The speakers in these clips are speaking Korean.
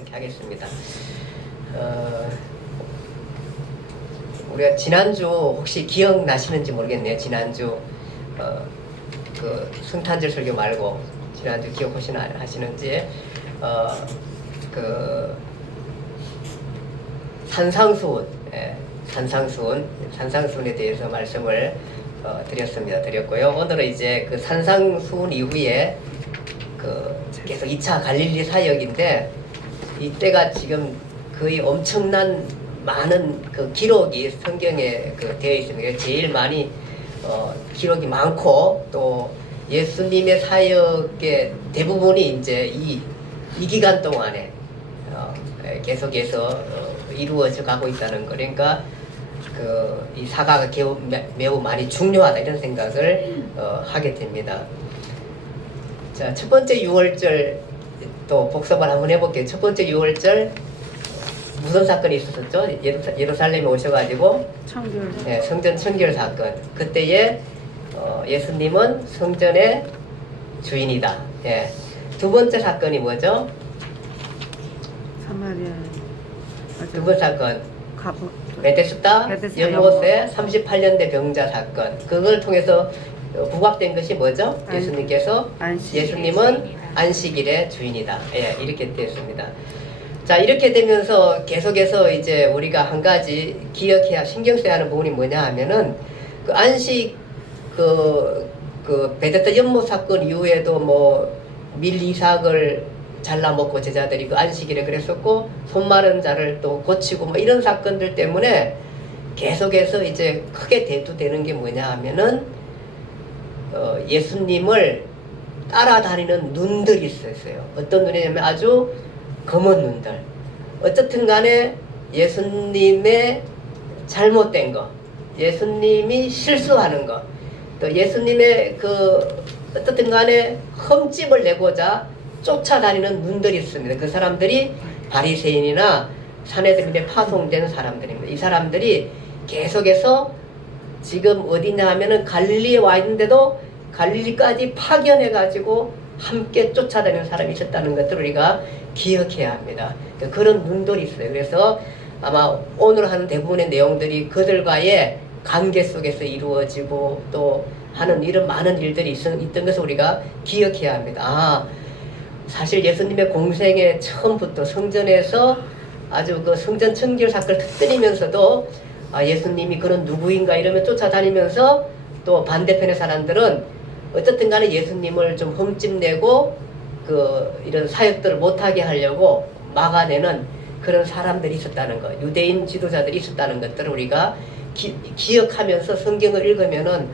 그렇게 하겠습니다. 우리가 지난주 혹시 기억나시는지 모르겠네요. 지난주 그 성탄절 설교 말고 지난주 기억하시는지 그 산상수훈, 산상수훈에 대해서 말씀을 드렸고요. 오늘은 이제 그 산상수훈 이후에 그 계속 2차 갈릴리 사역인데, 이때가 지금 거의 엄청난 많은 그 기록이 성경에 되어 있습니다. 제일 많이 기록이 많고, 또 예수님의 사역의 대부분이 이제 이 기간 동안에 계속해서 이루어져 가고 있다는 거. 그러니까 이 사가가 매우 많이 중요하다, 이런 생각을 하게 됩니다. 자, 첫 번째 6월절 또 복습을 한번 해볼게요. 첫 번째 6월절 무슨 사건이 있었었죠? 예루살렘에 오셔가지고 성전 청결 사건. 그때에 예수님은 성전의 주인이다. 예. 두 번째 사건이 뭐죠? 사마리아. 두 번째 사건. 베데스다 연못의 38년대 병자 사건. 그걸 통해서 부각된 것이 뭐죠? 예수님은 안식일의 주인이다. 예, 이렇게 되었습니다. 자, 이렇게 되면서 계속해서 이제 우리가 한 가지 기억해야, 신경 써야 하는 부분이 뭐냐 하면은, 그 안식, 베데스다 연못 사건 이후에도 뭐 밀 이삭을 잘라먹고 제자들이 그 안식일에 그랬었고, 손 마른 자를 또 고치고 뭐 이런 사건들 때문에 계속해서 이제 크게 대두되는 게 뭐냐 하면은 예수님을 따라다니는 눈들이 있었어요. 어떤 눈이냐면 아주 검은 눈들. 어쨌든 간에 예수님의 잘못된 거, 예수님이 실수하는 거, 또 예수님의 어쨌든 간에 흠집을 내고자 쫓아다니는 눈들이 있습니다. 그 사람들이 바리새인이나 사내들인데 파송된 사람들입니다. 이 사람들이 계속해서 지금 어디냐 하면은 갈릴리에 와 있는데도 갈릴리까지 파견해가지고 함께 쫓아다니는 사람이 있었다는 것들을 우리가 기억해야 합니다. 그런 눈들이 있어요. 그래서 아마 오늘 하는 대부분의 내용들이 그들과의 관계 속에서 이루어지고 또 하는 이런 많은 일들이 있던 것을 우리가 기억해야 합니다. 사실 예수님의 공생의 처음부터 성전에서 아주 그 성전 청결 사건을 터뜨리면서도 예수님이 그런 누구인가 이러면 쫓아다니면서, 또 반대편의 사람들은 어쨌든 간에 예수님을 좀 흠집내고 이런 사역들을 못하게 하려고 막아내는 그런 사람들이 있었다는 것, 유대인 지도자들이 있었다는 것들을 우리가 기억하면서 성경을 읽으면은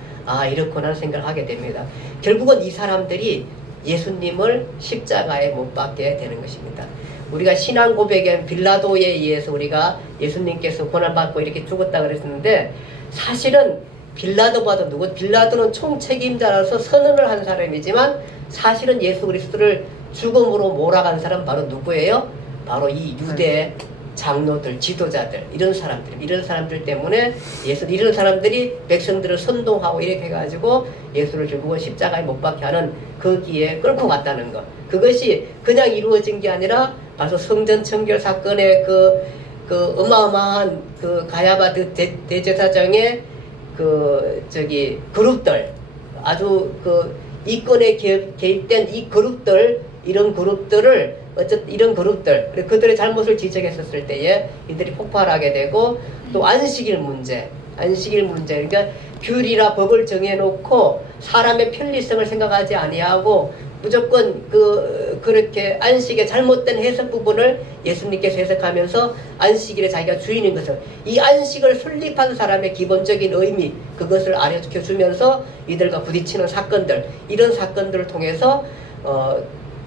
이렇구나 생각을 하게 됩니다. 결국은 이 사람들이 예수님을 십자가에 못 박게 되는 것입니다. 우리가 신앙 고백엔 빌라도에 의해서 우리가 예수님께서 고난받고 이렇게 죽었다 그랬었는데, 사실은 빌라도보다 빌라도는 총책임자로서 선언을 한 사람이지만 사실은 예수 그리스도를 죽음으로 몰아간 사람 바로 누구예요? 바로 이 유대 장로들, 지도자들, 이런 사람들 때문에 이런 사람들이 백성들을 선동하고 이렇게 해가지고 예수를 결국은 십자가에 못 박게 하는 거기에 끌고 갔다는 것. 그것이 그냥 이루어진 게 아니라 바로 성전 청결 사건의 그 어마어마한 가야바 대제사장의 그룹들, 아주 이권에 개입된 이 그룹들, 이런 그룹들을 그들의 잘못을 지적했었을 때에 이들이 폭발하게 되고, 또 안식일 문제, 그러니까 규율이나 법을 정해놓고 사람의 편리성을 생각하지 아니하고 무조건 그렇게 안식의 잘못된 해석 부분을 예수님께서 해석하면서 안식일에 자기가 주인인 것을, 이 안식을 설립한 사람의 기본적인 의미, 그것을 알려주면서 이들과 부딪히는 사건들, 이런 사건들을 통해서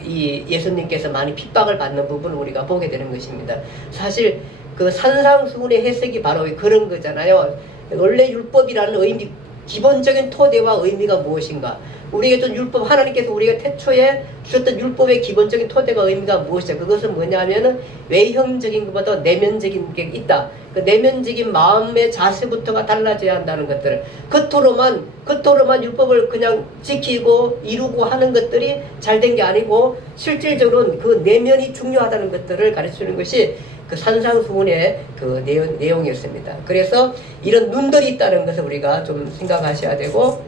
이 예수님께서 많이 핍박을 받는 부분을 우리가 보게 되는 것입니다. 사실 그 산상수훈의 해석이 바로 그런 거잖아요. 원래 율법이라는 의미, 기본적인 토대와 의미가 무엇인가? 우리에게 준 율법, 하나님께서 우리가 태초에 주셨던 율법의 기본적인 토대가 의미가 무엇이죠? 그것은 뭐냐면은 외형적인 것보다 내면적인 게 있다. 그 내면적인 마음의 자세부터가 달라져야 한다는 것들을 겉으로만 율법을 그냥 지키고 이루고 하는 것들이 잘 된 게 아니고 실질적으로는 그 내면이 중요하다는 것들을 가르치는 것이 그 산상수훈의 그 내용이었습니다. 그래서 이런 눈들이 있다는 것을 우리가 좀 생각하셔야 되고,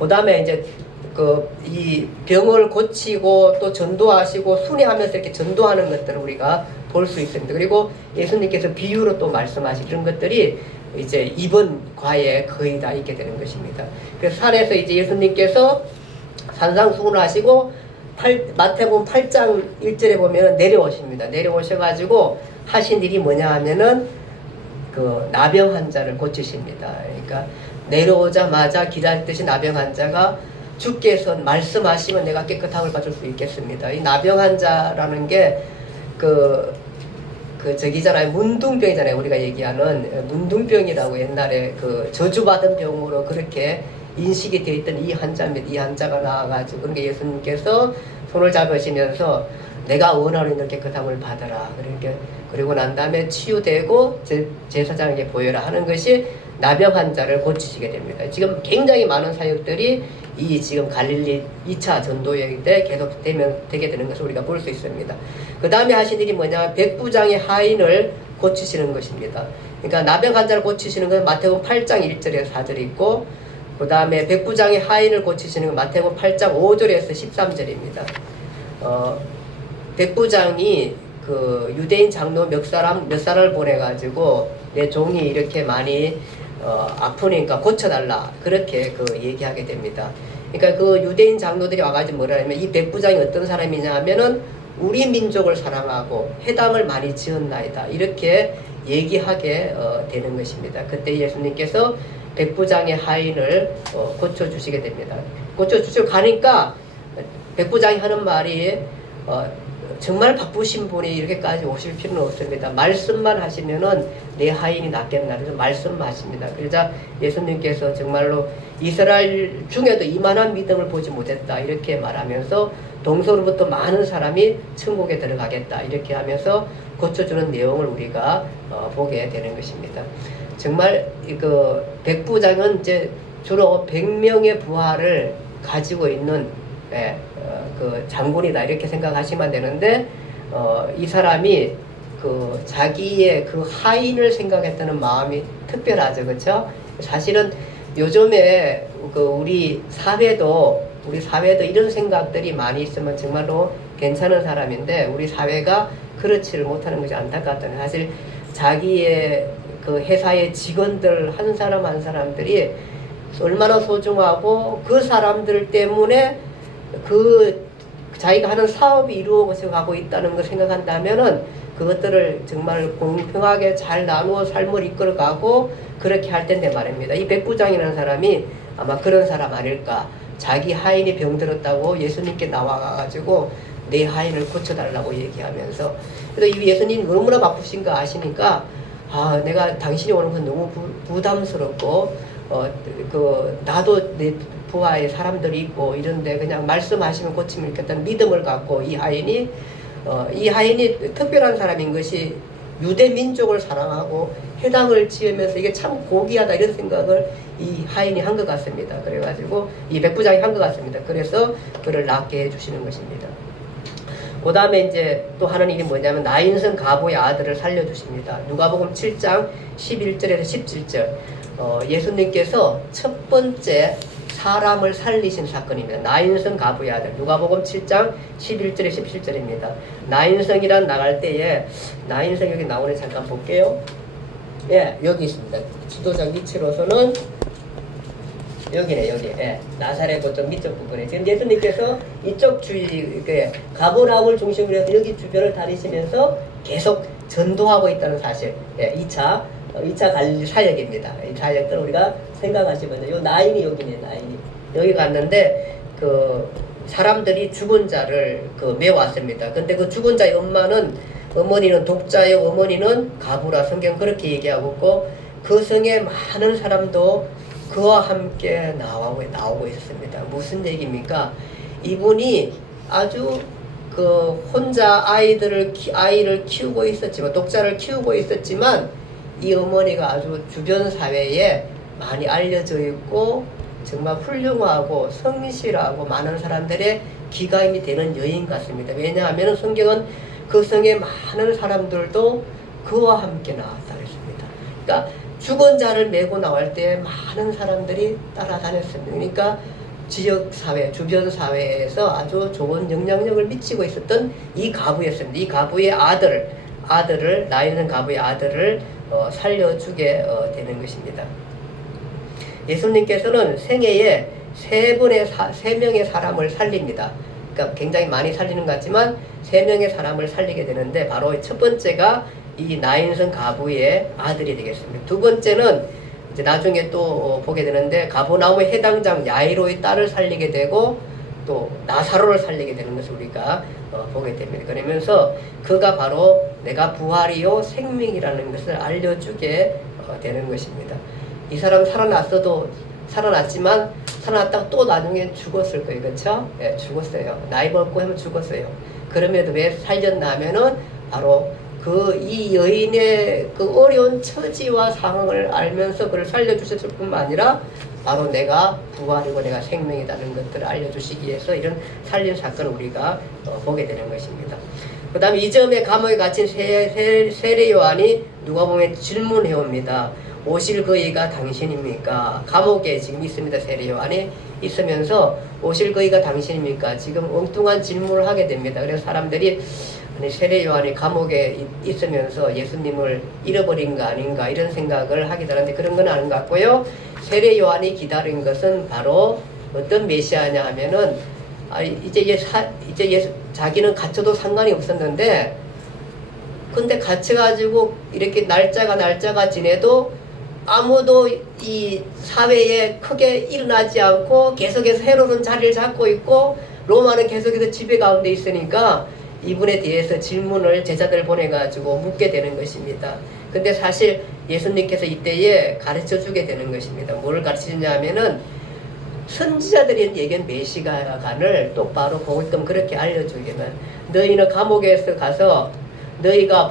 그 다음에 이제 이 병을 고치고 또 전도하시고 순회하면서 이렇게 전도하는 것들을 우리가 볼 수 있습니다. 그리고 예수님께서 비유로 또 말씀하신 그런 것들이 이제 이번 과에 거의 다 있게 되는 것입니다. 그래서 산에서 이제 예수님께서 산상수훈을 하시고 마태복음 8장 1절에 보면 내려오십니다. 내려오셔가지고 하신 일이 뭐냐 하면은 그 나병 환자를 고치십니다. 그러니까 내려오자마자 기다렸듯이 나병 환자가 주께서 말씀하시면 내가 깨끗함을 받을 수 있겠습니다. 이 나병 환자라는 게 저기잖아요. 문둥병이잖아요. 우리가 얘기하는 문둥병이라고 옛날에 그 저주받은 병으로 그렇게 인식이 되어 있던 이 환자입니다. 이 환자가 나와가지고 그러니까 예수님께서 손을 잡으시면서 내가 원하는 이렇게 깨끗함을 받아라. 그리고 난 다음에 치유되고 제사장에게 보여라 하는 것이 나병 환자를 고치시게 됩니다. 지금 굉장히 많은 사역들이 이 지금 갈릴리 2차 전도여행 때 계속 되게 되는 것을 우리가 볼 수 있습니다. 그 다음에 하신 일이 뭐냐, 백부장의 하인을 고치시는 것입니다. 그러니까 나병 환자를 고치시는 건 마태복음 8장 1절에서 4절에 있고, 그 다음에 백부장의 하인을 고치시는 건 마태복음 8장 5절에서 13절입니다. 백부장이 그 유대인 장로 몇 사람을 보내가지고 내 종이 이렇게 많이 아프니까 고쳐달라, 그렇게 얘기하게 됩니다. 그러니까 그 유대인 장로들이 와가지고 뭐라 하냐면 이 백부장이 어떤 사람이냐 하면은 우리 민족을 사랑하고 회당을 많이 지었나이다, 이렇게 얘기하게 되는 것입니다. 그때 예수님께서 백부장의 하인을 고쳐주시게 됩니다. 고쳐주시고 가니까 백부장이 하는 말이 정말 바쁘신 분이 이렇게까지 오실 필요는 없습니다. 말씀만 하시면은 내 하인이 낫겠나. 그래서 말씀만 하십니다. 그러자 예수님께서 정말로 이스라엘 중에도 이만한 믿음을 보지 못했다, 이렇게 말하면서 동서로부터 많은 사람이 천국에 들어가겠다, 이렇게 하면서 고쳐주는 내용을 우리가 보게 되는 것입니다. 정말 백부장은 이제 주로 100명의 부하를 가지고 있는 그 장군이다, 이렇게 생각하시면 되는데, 이 사람이 자기의 그 하인을 생각했다는 마음이 특별하죠. 그렇죠? 사실은 요즘에 우리 사회도 이런 생각들이 많이 있으면 정말로 괜찮은 사람인데, 우리 사회가 그렇지를 못하는 것이 안타깝다는, 사실 자기의 그 회사의 직원들 한 사람 한 사람들이 얼마나 소중하고 그 사람들 때문에 자기가 하는 사업이 이루어져 가고 있다는 걸 생각한다면은 그것들을 정말 공평하게 잘 나누어 삶을 이끌어가고 그렇게 할 텐데 말입니다. 이 백부장이라는 사람이 아마 그런 사람 아닐까. 자기 하인이 병들었다고 예수님께 나와가지고 내 하인을 고쳐달라고 얘기하면서, 그래서 이 예수님 너무나 바쁘신 거 아시니까 내가 당신이 오는 건 너무 부담스럽고 나도 내 부하에 사람들이 있고 이런데 그냥 말씀하시면 고치면 있겠다는 믿음을 갖고 이 하인이 특별한 사람인 것이 유대 민족을 사랑하고 회당을 지으면서 이게 참 고귀하다, 이런 생각을 이 하인이 한 것 같습니다. 그래가지고 이 백부장이 한 것 같습니다. 그래서 그를 낫게 해주시는 것입니다. 그 다음에 이제 또 하는 일이 뭐냐면 나인성 가보의 아들을 살려주십니다. 누가복음 7장 11절에서 17절. 예수님께서 첫 번째 사람을 살리신 사건입니다. 나인성 가부의 아들. 누가복음 7장 11절에 17절입니다. 나인성이란 나갈 때에, 나인성 여기 나오네, 잠깐 볼게요. 예, 여기 있습니다. 지도장 위치로서는 여기네, 여기. 예, 나사렛 고점 밑쪽 부분에. 지금 예수님께서 이쪽 가버나움을 중심으로 해서 여기 주변을 다니시면서 계속 전도하고 있다는 사실. 예, 2차 갈릴리 사역입니다. 이 사역들 우리가 생각하시면 요 나인이 여기네, 나인이. 여기 갔는데 사람들이 죽은 자를 메왔습니다. 근데 그 죽은 자의 어머니는 독자요, 어머니는 가부라, 성경 그렇게 얘기하고 있고, 그 성에 많은 사람도 그와 함께 나오고 있었습니다. 무슨 얘기입니까? 이분이 아주 그 혼자 아이를 키우고 있었지만, 독자를 키우고 있었지만, 이 어머니가 아주 주변 사회에 많이 알려져 있고 정말 훌륭하고 성실하고 많은 사람들의 기감이 되는 여인 같습니다. 왜냐하면 성경은 그 성에 많은 사람들도 그와 함께 나왔다 그랬습니다. 그러니까 죽은 자를 메고 나올 때 많은 사람들이 따라다녔습니다. 그러니까 지역사회, 주변 사회에서 아주 좋은 영향력을 미치고 있었던 이 가부였습니다. 이 가부의 아들을 나이 있는 가부의 아들을 살려주게 되는 것입니다. 예수님께서는 생애에 세 명의 사람을 살립니다. 그러니까 굉장히 많이 살리는 것 같지만 3명의 사람을 살리게 되는데, 바로 첫 번째가 이 나인성 가부의 아들이 되겠습니다. 두 번째는 이제 나중에 또 보게 되는데, 가버나움의 해당장 야이로의 딸을 살리게 되고 또 나사로를 살리게 되는 것을 우리가 보게 됩니다. 그러면서 그가 바로 내가 부활이요 생명이라는 것을 알려주게 되는 것입니다. 이 사람 살아났지만 살아났다가 또 나중에 죽었을 거예요. 그렇죠? 예, 죽었어요. 나이 먹고 하면 죽었어요. 그럼에도 왜 살렸나 하면은 바로 이 여인의 그 어려운 처지와 상황을 알면서 그를 살려주셨을 뿐만 아니라 바로 내가 부활이고 내가 생명이라는 것들을 알려주시기 위해서 이런 살린 사건을 우리가 보게 되는 것입니다. 그 다음에 이 점에 감옥에 갇힌 세례 요한이 누가 보면 질문해 옵니다. 오실 그이가 당신입니까? 감옥에 지금 있습니다. 세례 요한이 있으면서 오실 그이가 당신입니까? 지금 엉뚱한 질문을 하게 됩니다. 그래서 사람들이 세례 요한이 감옥에 있으면서 예수님을 잃어버린 거 아닌가 이런 생각을 하게 되는데, 그런 건 아닌 것 같고요. 세례 요한이 기다린 것은 바로 어떤 메시아냐 하면은 이제 자기는 갇혀도 상관이 없었는데, 근데 갇혀가지고 이렇게 날짜가 지내도 아무도 이 사회에 크게 일어나지 않고 계속해서 헤롯은 자리를 잡고 있고 로마는 계속해서 지배 가운데 있으니까 이분에 대해서 질문을 제자들 보내가지고 묻게 되는 것입니다. 근데 사실 예수님께서 이때에 가르쳐 주게 되는 것입니다. 뭘 가르치냐 하면은 선지자들이 얘기한 메시아간을 똑바로 보게끔 그렇게 알려주기는, 너희는 감옥에서 가서 너희가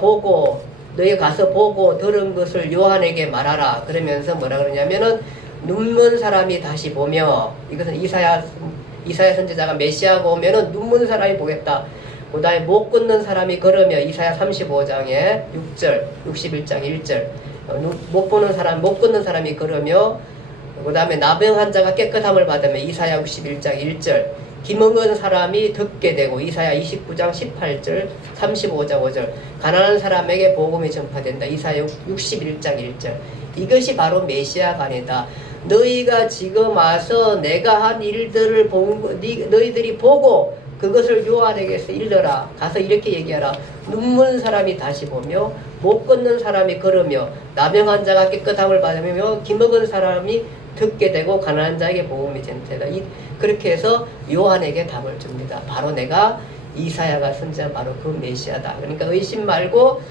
가서 보고 들은 것을 요한에게 말하라. 그러면서 뭐라 그러냐면은 눈먼 사람이 다시 보며, 이것은 이사야 선지자가 메시아가 오면은 눈먼 사람이 보겠다. 그 다음에 못 걷는 사람이 걸으며, 이사야 35장에 6절, 61장 1절, 못 걷는 사람이 걸으며, 그 다음에 나병 환자가 깨끗함을 받으며, 이사야 61장 1절, 귀먹은 사람이 듣게 되고, 이사야 29장 18절, 35장 5절, 가난한 사람에게 복음이 전파된다. 이사야 61장 1절. 이것이 바로 메시아간이다. 너희가 지금 와서 내가 한 일들을 너희들이 보고 그것을 요한에게서 읽어라. 가서 이렇게 얘기하라. 눈먼 사람이 다시 보며, 못 걷는 사람이 걸으며, 나병 환자가 깨끗함을 받으며, 귀먹은 사람이 듣게 되고, 가난한 자에게 복음이 전파되다. 그렇게 해서 요한에게 답을 줍니다. 바로 내가 이사야가 선지한 바로 그 메시아다. 그러니까 의심 말고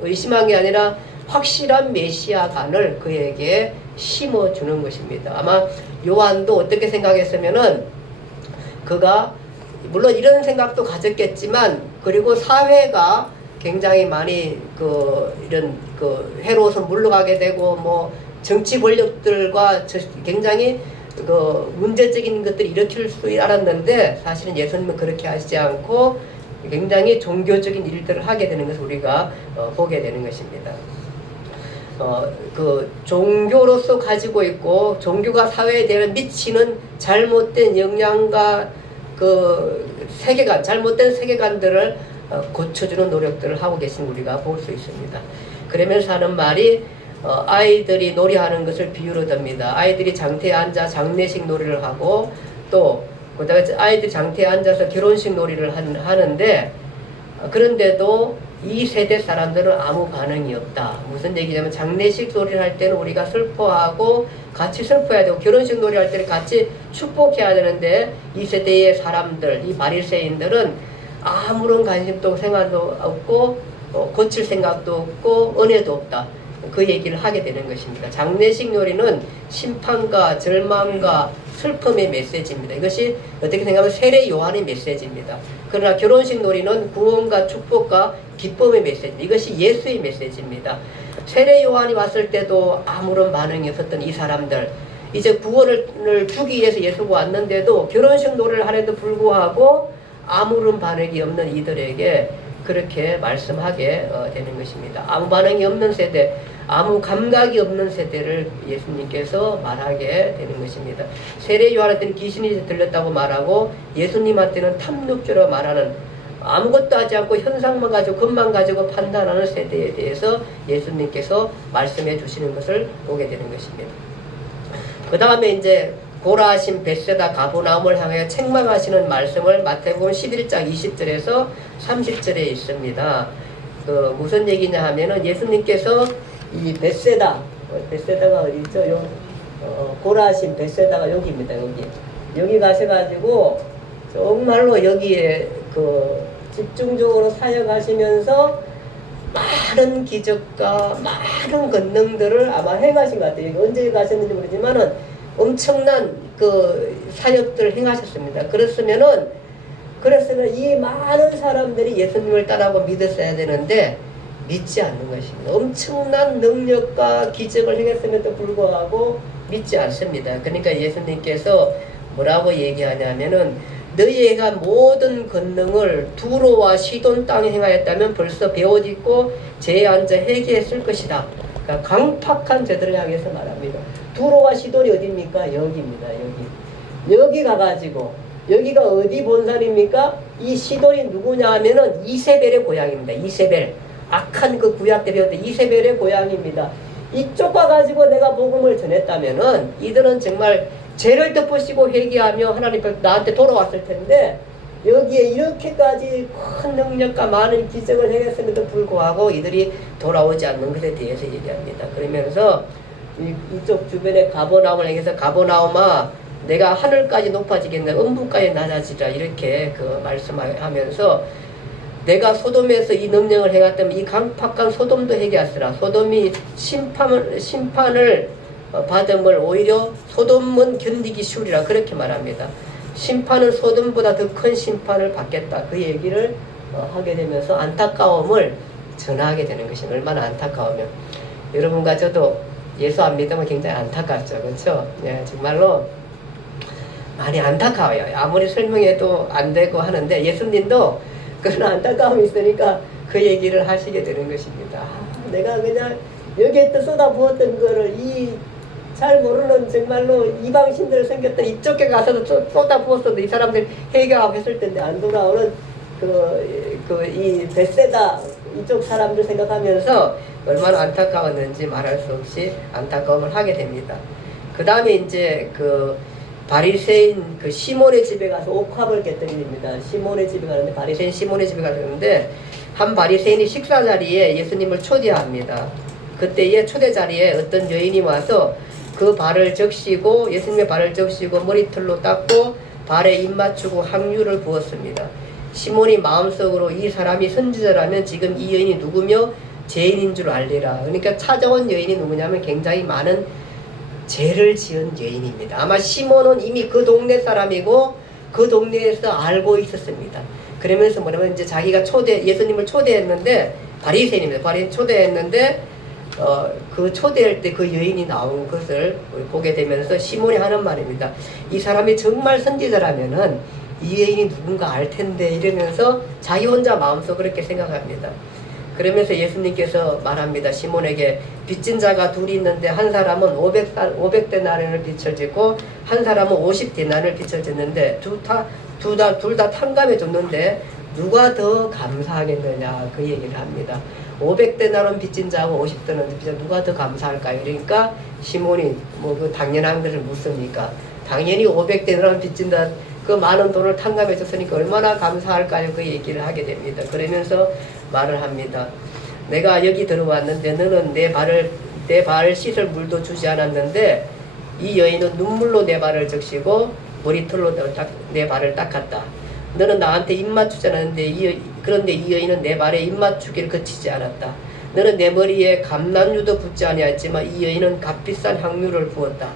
의심한 게 아니라 확실한 메시아간을 그에게 심어주는 것입니다. 아마 요한도 어떻게 생각했으면은, 그가 물론 이런 생각도 가졌겠지만, 그리고 사회가 굉장히 많이 이런 헤롯은 물러가게 되고 뭐 정치 권력들과 굉장히 문제적인 것들을 일으킬 수 알았는데, 사실은 예수님은 그렇게 하시지 않고 굉장히 종교적인 일들을 하게 되는 것을 우리가 보게 되는 것입니다. 종교로서 가지고 있고, 종교가 사회에 대한 미치는 잘못된 영향과 잘못된 세계관들을 고쳐주는 노력들을 하고 계신 우리가 볼 수 있습니다. 그러면서 하는 말이, 아이들이 놀이하는 것을 비유로 듭니다. 아이들이 장터에 앉아 장례식 놀이를 하고, 또 그다음에 아이들이 장터에 앉아서 결혼식 놀이를 하는데, 그런데도 이 세대 사람들은 아무 반응이 없다. 무슨 얘기냐면, 장례식 놀이를 할 때는 우리가 슬퍼하고 같이 슬퍼해야 되고, 결혼식 놀이 할 때는 같이 축복해야 되는데, 이 세대의 사람들, 이 바리새인들은 아무런 관심도 생각도 없고 고칠 생각도 없고 은혜도 없다. 그 얘기를 하게 되는 것입니다. 장례식 요리는 심판과 절망과 슬픔의 메시지입니다. 이것이 어떻게 생각하면 세례 요한의 메시지입니다. 그러나 결혼식 놀이는 구원과 축복과 기쁨의 메시지입니다. 이것이 예수의 메시지입니다. 세례 요한이 왔을 때도 아무런 반응이 없었던 이 사람들, 이제 구원을 주기 위해서 예수가 왔는데도 결혼식 노래를 하는데도 불구하고 아무런 반응이 없는 이들에게 그렇게 말씀하게 되는 것입니다. 아무 반응이 없는 세대, 아무 감각이 없는 세대를 예수님께서 말하게 되는 것입니다. 세례 요한한테는 귀신이 들렸다고 말하고 예수님한테는 탐욕죄로 말하는, 아무것도 하지 않고 현상만 가지고 것만 가지고 판단하는 세대에 대해서 예수님께서 말씀해 주시는 것을 보게 되는 것입니다. 그 다음에 이제 고라하신 벳세다 가버나움을 향해 책망하시는 말씀을 마태복음 11장 20절에서 30절에 있습니다. 무슨 얘기냐 하면은 예수님께서 이 벳세다가 어디 있죠? 고라하신 벳세다가 여기입니다. 여기 가셔가지고 정말로 여기에 집중적으로 사역하시면서 많은 기적과 많은 권능들을 아마 행하신 것 같아요. 언제 가셨는지 모르지만은 엄청난 사역들을 행하셨습니다. 그랬으면 이 많은 사람들이 예수님을 따라하고 믿었어야 되는데 믿지 않는 것입니다. 엄청난 능력과 기적을 행했음에도 불구하고 믿지 않습니다. 그러니까 예수님께서 뭐라고 얘기하냐면은 너희가 모든 권능을 두로와 시돈 땅에 행하였다면 벌써 베옷 입고 제에 앉아 회개했을 것이다. 그러니까 강팍한 제들을 향해서 말합니다. 두로와 시돈이 어디입니까? 여기입니다. 여기 가가지고 여기가 어디 본산입니까? 이 시돈이 누구냐 하면은 이세벨의 고향입니다. 이세벨, 악한 그 구약 때 배웠던 이세벨의 고향입니다. 이쪽 가가지고 내가 복음을 전했다면은 이들은 정말 죄를 덮으시고 회개하며 하나님 나한테 돌아왔을 텐데 여기에 이렇게까지 큰 능력과 많은 기적을 행했음에도 불구하고 이들이 돌아오지 않는 것에 대해서 얘기합니다. 그러면서 이쪽 주변에 가버나움을 향해서 가버나움아 내가 하늘까지 높아지겠네 음부까지 낮아지라 이렇게 말씀하면서 내가 소돔에서 이 능력을 행했다면 이 강팍한 소돔도 회개하시라. 소돔이 심판을 받음을 오히려 소돔은 견디기 쉬우리라 그렇게 말합니다. 심판은 소돔보다 더 큰 심판을 받겠다. 그 얘기를 하게 되면서 안타까움을 전하게 되는 것이 얼마나 안타까우면 여러분과 저도 예수 안 믿으면 굉장히 안타깝죠. 그렇죠? 예, 정말로 많이 안타까워요. 아무리 설명해도 안 되고 하는데 예수님도 그런 안타까움이 있으니까 그 얘기를 하시게 되는 것입니다. 내가 그냥 여기에 또 쏟아부었던 거를 잘 모르는 정말로 이방신들 생겼던 이쪽에 가서도 쏟아부었어도 이 사람들 해결하고 했을 텐데 안 돌아오는 이 벳세다 이쪽 사람들 생각하면서 얼마나 안타까웠는지 말할 수 없이 안타까움을 하게 됩니다. 그 다음에 이제 바리새인 시몬의 집에 가서 옥합을 깨뜨립니다. 시몬의 집에 가는데 바리새인 시몬의 집에 가는데 한 바리새인이 식사 자리에 예수님을 초대합니다. 그때의 초대 자리에 어떤 여인이 와서 그 발을 적시고 예수님의 발을 적시고 머리털로 닦고 발에 입 맞추고 향유를 부었습니다. 시몬이 마음속으로 이 사람이 선지자라면 지금 이 여인이 누구며 죄인인 줄 알리라. 그러니까 찾아온 여인이 누구냐면 굉장히 많은 죄를 지은 여인입니다. 아마 시몬은 이미 그 동네 사람이고 그 동네에서 알고 있었습니다. 그러면서 뭐냐면 이제 자기가 예수님을 초대했는데 바리새인입니다. 바리새인 초대했는데 그 초대할 때 그 여인이 나온 것을 보게 되면서 시몬이 하는 말입니다. 이 사람이 정말 선지자라면은 이 여인이 누군가 알 텐데 이러면서 자기 혼자 마음속 그렇게 생각합니다. 그러면서 예수님께서 말합니다. 시몬에게 빚진 자가 둘이 있는데 한 사람은 500데나리온을 빚을 짓고 한 사람은 50데나리온을 빚을 짓는데 둘 다 탕감해 줬는데 누가 더 감사하겠느냐 그 얘기를 합니다. 500데나리온 빚진 자하고 50데나리온 빚진 자 누가 더 감사할까요? 그러니까 시몬이 당연한 것을 묻습니까? 당연히 500데나리온 빚진 자 그 많은 돈을 탕감해 줬으니까 얼마나 감사할까요? 그 얘기를 하게 됩니다. 그러면서 말을 합니다. 내가 여기 들어왔는데 너는 내 발을 씻을 물도 주지 않았는데 이 여인은 눈물로 내 발을 적시고 머리털로 내 발을 닦았다. 너는 나한테 입 맞추지 않았는데 그런데 이 여인은 내 발에 입 맞추기를 거치지 않았다. 너는 내 머리에 감람유도 붓지 아니하였지만 이 여인은 값비싼 향유를 부었다.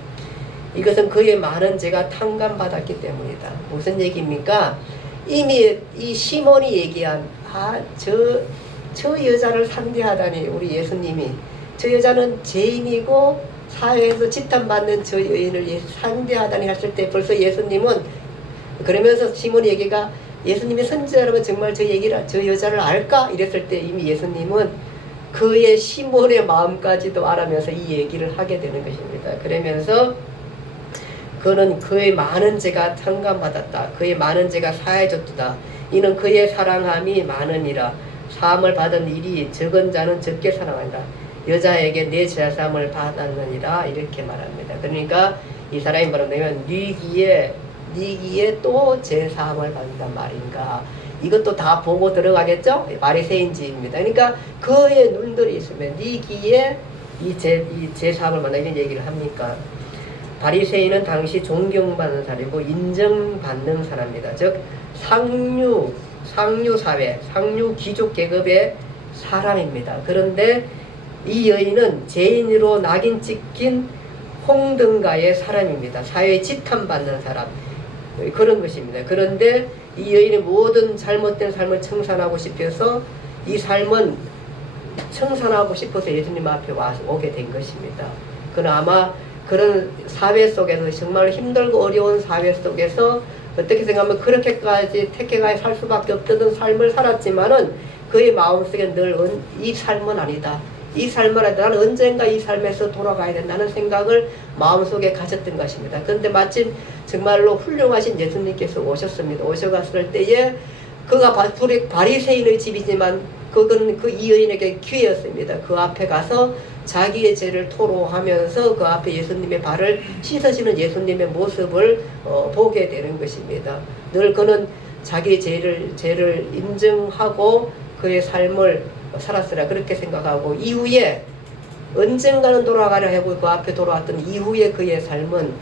이것은 그의 많은 죄가 탕감받았기 때문이다. 무슨 얘기입니까? 이미 이 시몬이 얘기한 저 여자를 상대하다니 우리 예수님이 저 여자는 죄인이고 사회에서 지탄받는 저 여인을 상대하다니 하실 때 벌써 예수님은 그러면서 시몬의 얘기가 예수님이 선지자라면 정말 저 여자를 알까? 이랬을 때 이미 예수님은 그의 시몬의 마음까지도 알아면서 이 얘기를 하게 되는 것입니다. 그러면서 그는 그의 많은 죄가 탕감받았다. 그의 많은 죄가 사해졌다. 이는 그의 사랑함이 많으니라. 사함을 받은 일이 적은 자는 적게 사랑한다. 여자에게 내 제사함을 받았느니라 이렇게 말합니다. 그러니까 이 사람이 말하면 네 귀에 또 제사함을 받는단 말인가. 이것도 다 보고 들어가겠죠? 바리새인지입니다. 그러니까 그의 눈들이 있으면 네 귀에 이 제사함을 받는다 이런 얘기를 합니까? 바리새인은 당시 존경받는 사람이고 인정받는 사람입니다. 즉 상류사회, 상류 귀족 계급의 사람입니다. 그런데 이 여인은 죄인으로 낙인 찍힌 홍등가의 사람입니다. 사회에 지탄받는 사람, 그런 것입니다. 그런데 이 여인의 모든 잘못된 삶을 청산하고 싶어서 이 삶은 청산하고 싶어서 예수님 앞에 오게 된 것입니다. 그는 아마 그런 사회 속에서 정말 힘들고 어려운 사회 속에서 어떻게 생각하면 그렇게까지 택해가 살 수밖에 없던 삶을 살았지만은 그의 마음속에 늘 이 삶은 아니다. 이 삶을 하다 나는 언젠가 이 삶에서 돌아가야 된다는 생각을 마음속에 가졌던 것입니다. 그런데 마침 정말로 훌륭하신 예수님께서 오셨습니다. 오셔갔을 때에 그가 바리새인의 집이지만 그건 이 여인에게 기회였습니다. 그 앞에 가서 자기의 죄를 토로하면서 그 앞에 예수님의 발을 씻으시는 예수님의 모습을 보게 되는 것입니다. 늘 그는 자기의 죄를 인정하고 그의 삶을 살았으라 그렇게 생각하고 이후에 언젠가는 돌아가려 하고 그 앞에 돌아왔던 이후에 그의 삶은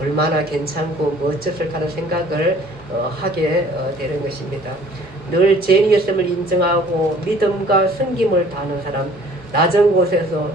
얼마나 괜찮고 멋졌을까 하는 생각을 하게 되는 것입니다. 늘 죄인이었음을 인정하고 믿음과 섬김을 다하는 사람, 낮은 곳에서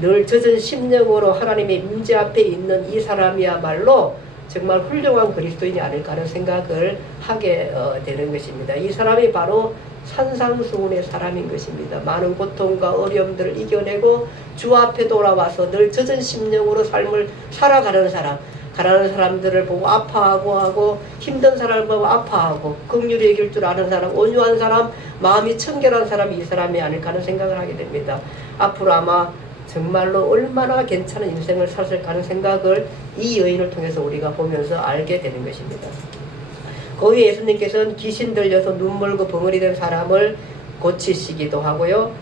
늘 젖은 심령으로 하나님의 임재 앞에 있는 이 사람이야말로 정말 훌륭한 그리스도인이 아닐까 하는 생각을 하게 되는 것입니다. 이 사람이 바로 산상수훈의 사람인 것입니다. 많은 고통과 어려움들을 이겨내고 주 앞에 돌아와서 늘 젖은 심령으로 삶을 살아가는 사람, 가난한 사람들을 보고 아파하고 힘든 사람을 보고 아파하고 긍휼히 여길 줄 아는 사람, 온유한 사람, 마음이 청결한 사람이 이 사람이 아닐까 하는 생각을 하게 됩니다. 앞으로 아마 정말로 얼마나 괜찮은 인생을 살았을까 하는 생각을 이 여인을 통해서 우리가 보면서 알게 되는 것입니다. 거기 예수님께서는 귀신 들려서 눈멀고 벙어리 된 사람을 고치시기도 하고요.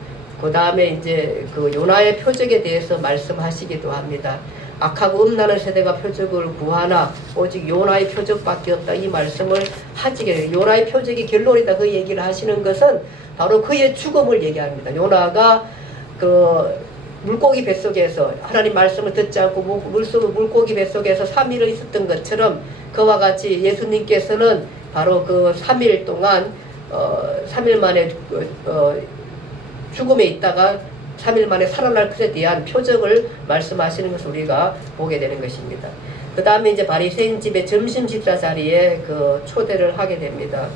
그 다음에 이제 그 요나의 표적에 대해서 말씀하시기도 합니다. 악하고 음란한 세대가 표적을 구하나 오직 요나의 표적밖에 없다 이 말씀을 하시게 돼요. 요나의 표적이 결론이다 그 얘기를 하시는 것은 바로 그의 죽음을 얘기합니다. 요나가 그 물고기 뱃속에서 하나님 말씀을 듣지 않고 물고기 뱃속에서 3일을 있었던 것처럼 그와 같이 예수님께서는 바로 그 3일 동안 3일 만에 죽음에 있다가 3일 만에 살아날 것에 대한 표적을 말씀하시는 것을 우리가 보게 되는 것입니다. 그 다음에 이제 바리새인 집의 점심 식사 자리에 그 초대를 하게 됩니다.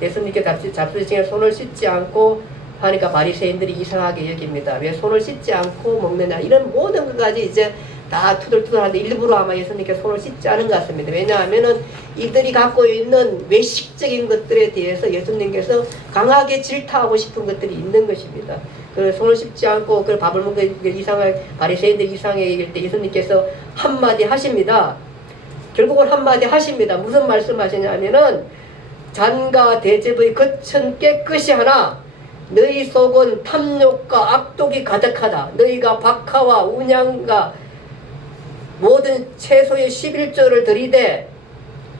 예수님께 잡수시중에 손을 씻지 않고 하니까 바리새인들이 이상하게 여깁니다. 왜 손을 씻지 않고 먹느냐 이런 모든 것까지 이제 다 투덜투덜하는데 일부러 아마 예수님께 손을 씻지 않은 것 같습니다. 왜냐하면은 이들이 갖고 있는 외식적인 것들에 대해서 예수님께서 강하게 질타하고 싶은 것들이 있는 것입니다. 그 손을 씻지 않고 그 밥을 먹는 이상하게 바리새인들이 이상하게 얘기할 때 예수님께서 한마디 하십니다. 결국은 한마디 하십니다. 무슨 말씀하시냐면은 잔과 대접의 겉은 깨끗이 하나 너희 속은 탐욕과 악독이 가득하다. 너희가 박하와 운양과 모든 채소의 11조를 들이대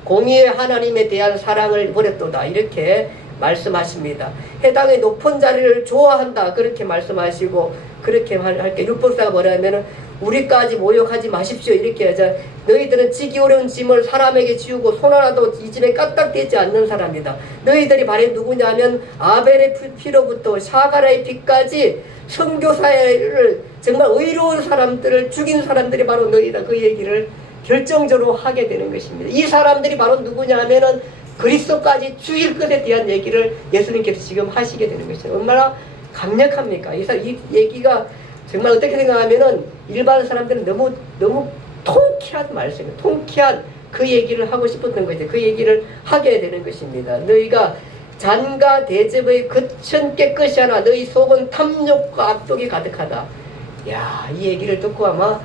공의의 하나님에 대한 사랑을 버렸도다. 이렇게 말씀하십니다. 해당의 높은 자리를 좋아한다 그렇게 말씀하시고 그렇게 할게. 율법사가 뭐냐면은 우리까지 모욕하지 마십시오 이렇게 하자. 너희들은 지기 어려운 짐을 사람에게 지우고 손 하나도 이 짐에 까딱대지 않는 사람이다. 너희들이 바로 누구냐면 아벨의 피로부터 사가랴의 피까지 선교사를 정말 의로운 사람들을 죽인 사람들이 바로 너희다. 그 얘기를 결정적으로 하게 되는 것입니다. 이 사람들이 바로 누구냐면은 그리스도까지 죽일 것에 대한 얘기를 예수님께서 지금 하시게 되는 것이죠. 얼마나 강력합니까? 이 얘기가 정말 어떻게 생각하면은 일반 사람들은 너무 통쾌한 말씀이에요. 통쾌한 그 얘기를 하고 싶었던 거죠. 그 얘기를 하게 되는 것입니다. 너희가 잔과 대접의 거천 깨끗이 하나 너희 속은 탐욕과 압독이 가득하다. 야, 이 얘기를 듣고 아마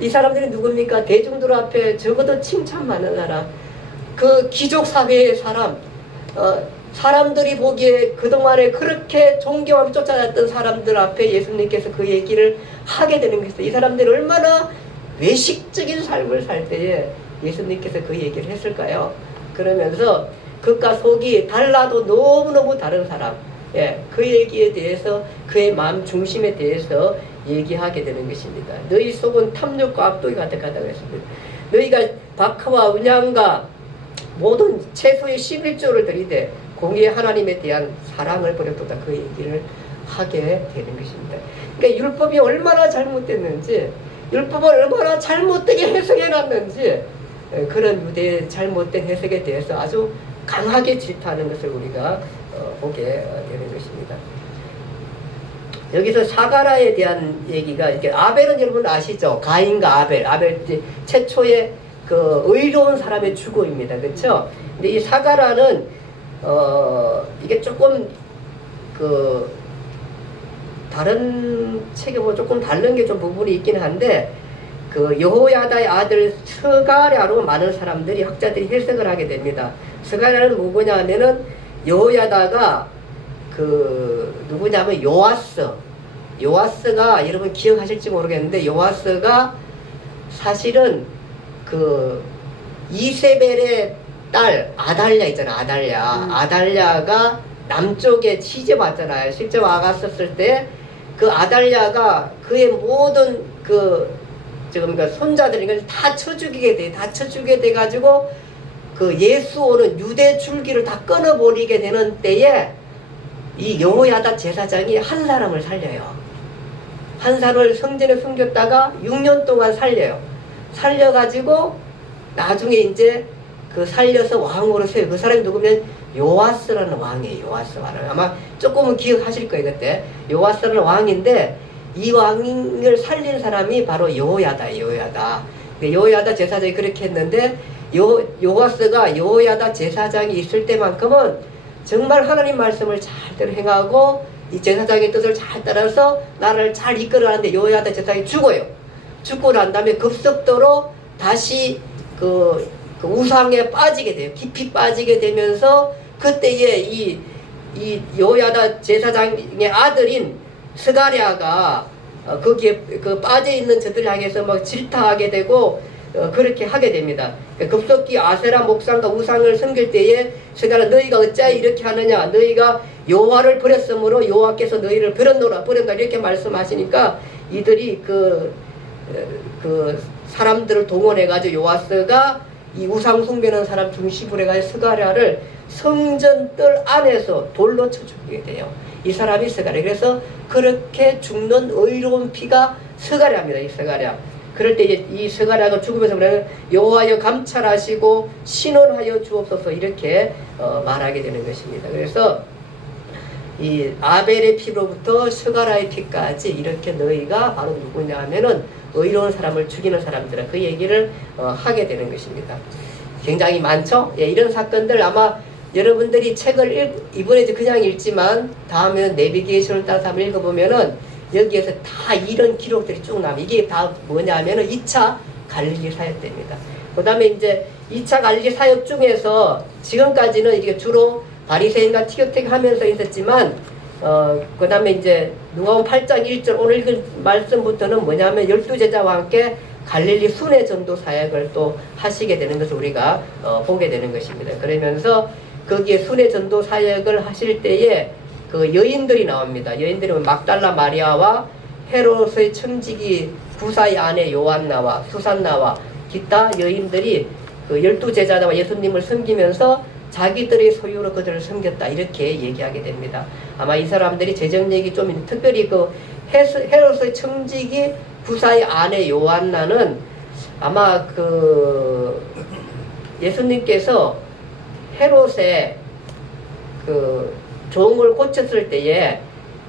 이 사람들이 누굽니까? 대중들 앞에 적어도 칭찬 많은 사람, 그 귀족사회의 사람, 사람들이 보기에 그동안에 그렇게 존경하며 쫓아갔던 사람들 앞에 예수님께서 그 얘기를 하게 되는 것이죠. 이 사람들이 얼마나 외식적인 삶을 살 때에 예수님께서 그 얘기를 했을까요? 그러면서 겉과 속이 달라도 너무너무 다른 사람, 그 얘기에 대해서 그의 마음 중심에 대해서 얘기하게 되는 것입니다. 너희 속은 탐욕과 압독이 가득하다고 했습니다. 너희가 박하와 은양과 모든 채소의 11조를 들이대 공의의 하나님에 대한 사랑을 버렸도다. 그 얘기를 하게 되는 것입니다. 그러니까 율법이 얼마나 잘못됐는지, 율법을 얼마나 잘못되게 해석해놨는지, 그런 유대의 잘못된 해석에 대해서 아주 강하게 질타하는 것을 우리가 보게 되는 것입니다. 여기서 사가랴에 대한 얘기가, 이렇게 아벨은 여러분 아시죠? 가인과 아벨 최초의 그 의로운 사람의 주고입니다. 그렇죠? 근데 이 사가랴는 이게 조금 그 다른 책에 보면 조금 다른 게 좀 부분이 있긴 한데, 그 여호야다의 아들 스가랴로 많은 사람들이 학자들이 해석을 하게 됩니다. 스가랴는 뭐냐 하면은 여호야다가 그 누구냐면 요아스가 여러분 기억하실지 모르겠는데, 요아스가 사실은 그 이세벨의 딸 아달랴 있잖아. 아달랴가 남쪽에 시집 왔잖아요. 시집 와갔었을 때 그 아달랴가 그의 모든 그 지금 그 손자들이 다 쳐죽이게 돼 가지고 그 예수 오는 유대 줄기를 다 끊어버리게 되는 때에 이 여호야다 제사장이 한 사람을 살려요. 한 사람을 성전에 숨겼다가 6년 동안 살려가지고 나중에 이제 그 살려서 왕으로 세워. 그 사람이 누구면 요아스라는 왕이에요. 요아스 왕. 아마 조금은 기억하실 거예요. 그때 요아스라는 왕인데, 이 왕을 살린 사람이 바로 여호야다. 여호야다 제사장이 그렇게 했는데, 요아스가 여호야다 제사장이 있을 때만큼은 정말 하나님 말씀을 잘대로 행하고 이 제사장의 뜻을 잘 따라서 나라를 잘 이끌어가는데, 여호야다 제사장이 죽어요. 죽고 난 다음에 급속도로 다시 그 우상에 빠지게 돼요. 깊이 빠지게 되면서 그때에 이 여호야다 제사장의 아들인 스가랴가 거기에 그 빠져있는 저들을 향해서 막 질타하게 되고 그렇게 하게 됩니다. 급속히 아세라 목상과 우상을 섬길 때에 스가랴 너희가 어찌하여 이렇게 하느냐, 너희가 여호와를 버렸으므로 여호와께서 너희를 버렸노라 이렇게 말씀하시니까 이들이 그 사람들을 동원해가지고 요아스가 이 우상 숭배하는 사람 중심으로 해가지고 스가랴를 성전 뜰 안에서 돌로 쳐 죽이게 돼요. 이 사람이 스가랴. 그래서 그렇게 죽는 의로운 피가 스가랴입니다. 이 스가랴. 그럴 때 이 스가랴가 죽으면서 그러면 여호와여 감찰하시고 신원하여 주옵소서 이렇게 말하게 되는 것입니다. 그래서 이 아벨의 피로부터 스가랴의 피까지 이렇게 너희가 바로 누구냐 하면은 의로운 사람을 죽이는 사람들은 그 얘기를 하게 되는 것입니다. 굉장히 많죠? 이런 사건들 아마 여러분들이 책을 이번에 그냥 읽지만 다음에는 내비게이션을 따라서 한번 읽어보면은 여기에서 다 이런 기록들이 쭉 나와요. 이게 다 뭐냐 하면은 2차 갈릴리 사역 때입니다. 그 다음에 이제 2차 갈릴리 사역 중에서 지금까지는 이게 주로 바리새인과 티격태격하면서 있었지만 그 다음에 이제 누가복음 8장 1절 오늘 읽은 말씀부터는 뭐냐면 12제자와 함께 갈릴리 순회 전도 사역을 또 하시게 되는 것을 우리가 보게 되는 것입니다. 그러면서 거기에 순회 전도 사역을 하실 때에 그 여인들이 나옵니다. 여인들이 막달라 마리아와 헤롯의 청지기 구사의 아내 요한나와 수산나와 기타 여인들이 그 12제자와 예수님을 섬기면서 자기들의 소유로 그들을 섬겼다, 이렇게 얘기하게 됩니다. 아마 이 사람들이 재정력이 좀, 특별히 그 헤롯의 청지기 구사의 아내 요한나는 아마 그 예수님께서 헤롯의 그 종을 고쳤을 때에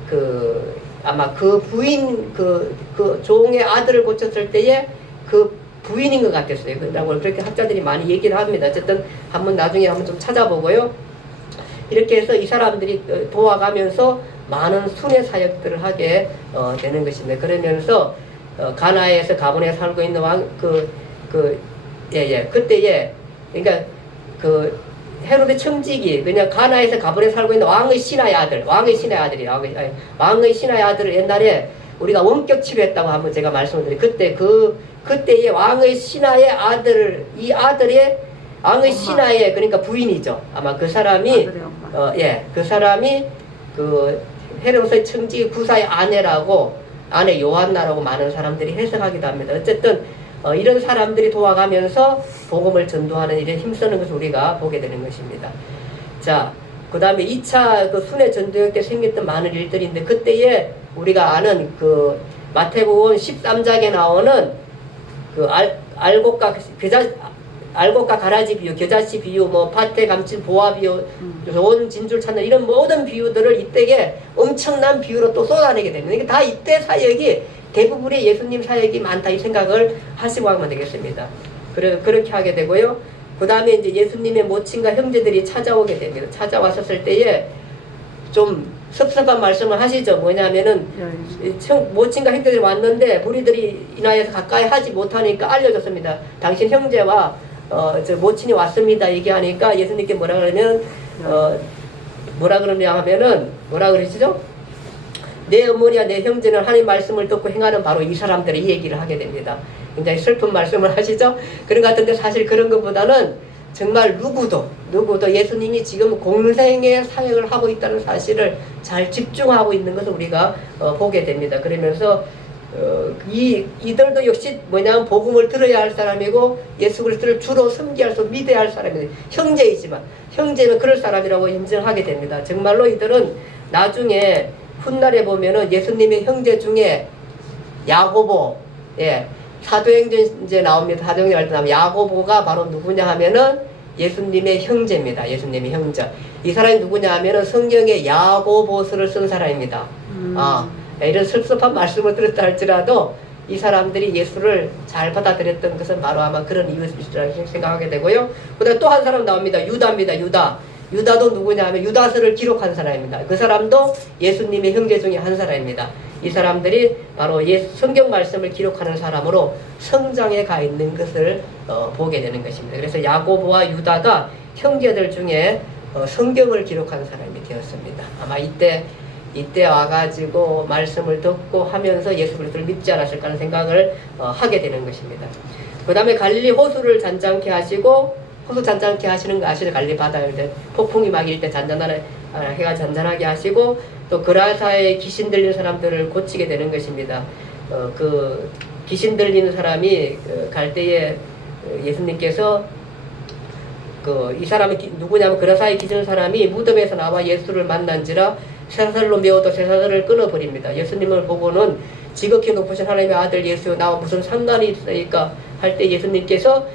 그 아마 그 부인 그 종의 아들을 고쳤을 때에 그 부인인 것 같았어요. 그렇게 학자들이 많이 얘기를 합니다. 어쨌든 한번 나중에 한번 좀 찾아보고요. 이렇게 해서 이 사람들이 도와가면서 많은 순회 사역들을 하게 되는 것입니다. 그러면서 가나에서 가문에 살고 있는 그때에 그러니까 그 헤롯의 청지기 그냥 가나에서 가문에 살고 있는 왕의 신하의 아들을 옛날에 우리가 원격 치료했다고 한번 제가 말씀을 드려요. 그때의 왕의 신하의 아들, 이 아들의 왕의 신하의 그러니까 부인이죠. 아마 그 사람이 그 사람이 그 헤롯의 청지기 구사의 아내 요한나라고 많은 사람들이 해석하기도 합니다. 어쨌든 이런 사람들이 도와가면서 복음을 전도하는 일에 힘쓰는 것을 우리가 보게 되는 것입니다. 자, 그 다음에 2차 그 순회 전도역 때 생겼던 많은 일들인데, 그때에 우리가 아는 그 마태복음 13장에 나오는 그 알곡과 가라지 비유, 겨자씨 비유, 뭐 밭에 감춘 보화 비유, 좋은 진줄 찾는 이런 모든 비유들을 이때에 엄청난 비유로 또 쏟아내게 됩니다. 이게 다 이때 사역이 대부분의 예수님 사역이 많다, 이 생각을 하시고 하면 되겠습니다. 그렇게 하게 되고요. 그 다음에 이제 예수님의 모친과 형제들이 찾아오게 됩니다. 찾아왔었을 때에 좀 섭섭한 말씀을 하시죠. 뭐냐면은 모친과 형제들이 왔는데 무리들이 인하여서 가까이 하지 못하니까 알려줬습니다. 당신 형제와 저 모친이 왔습니다. 얘기하니까 예수님께 뭐라 그러면 뭐라 그러냐 하면은 뭐라 그러시죠? 내 어머니와 내 형제는 하나님 말씀을 듣고 행하는 바로 이 사람들이 이 얘기를 하게 됩니다. 굉장히 슬픈 말씀을 하시죠. 그런 것 같은데 사실 그런 것보다는 정말 누구도 예수님이 지금 공생의 사역을 하고 있다는 사실을 잘 집중하고 있는 것을 우리가 보게 됩니다. 그러면서 이들도 역시 뭐냐면 복음을 들어야 할 사람이고 예수 그리스도를 주로 섬기할 수 믿어야 할 사람이에요. 형제이지만 형제는 그럴 사람이라고 인정하게 됩니다. 정말로 이들은 나중에 훗날에 보면은 예수님의 형제 중에 야고보, 사도행전 이제 나옵니다. 사도행전 할 때 나오면 야고보가 바로 누구냐 하면은 예수님의 형제입니다. 예수님의 형제. 이 사람이 누구냐 하면은 성경에 야고보서를 쓴 사람입니다. 이런 섭섭한 말씀을 들었다 할지라도 이 사람들이 예수를 잘 받아들였던 것은 바로 아마 그런 이유일이라고 생각하게 되고요. 그 다음에 또 한 사람 나옵니다. 유다입니다. 유다도 누구냐 하면 유다서를 기록한 사람입니다. 그 사람도 예수님의 형제 중에 한 사람입니다. 이 사람들이 바로 성경 말씀을 기록하는 사람으로 성장에 가 있는 것을 보게 되는 것입니다. 그래서 야고보와 유다가 형제들 중에 성경을 기록한 사람이 되었습니다. 아마 이때 와가지고 말씀을 듣고 하면서 예수 그리스도를 믿지 않았을까 하는 생각을 하게 되는 것입니다. 그 다음에 갈릴리 호수를 잔잔케 하시고, 호수 잔잔케 하시는 거 아시죠? 갈릴리 바다일 때 폭풍이 막일 때 해가 잔잔하게 하시고, 또 그라사에 귀신 들리는 사람들을 고치게 되는 것입니다. 그 귀신 들리는 사람이 갈 때에 예수님께서 이 사람이 누구냐면 그라사에 귀신 사람이 무덤에서 나와 예수를 만난지라 쇠사슬로 메어도 쇠사슬을 끊어버립니다. 예수님을 보고는 지극히 높으신 하나님의 아들 예수여 나와 무슨 상관이 있으니까 할 때 예수님께서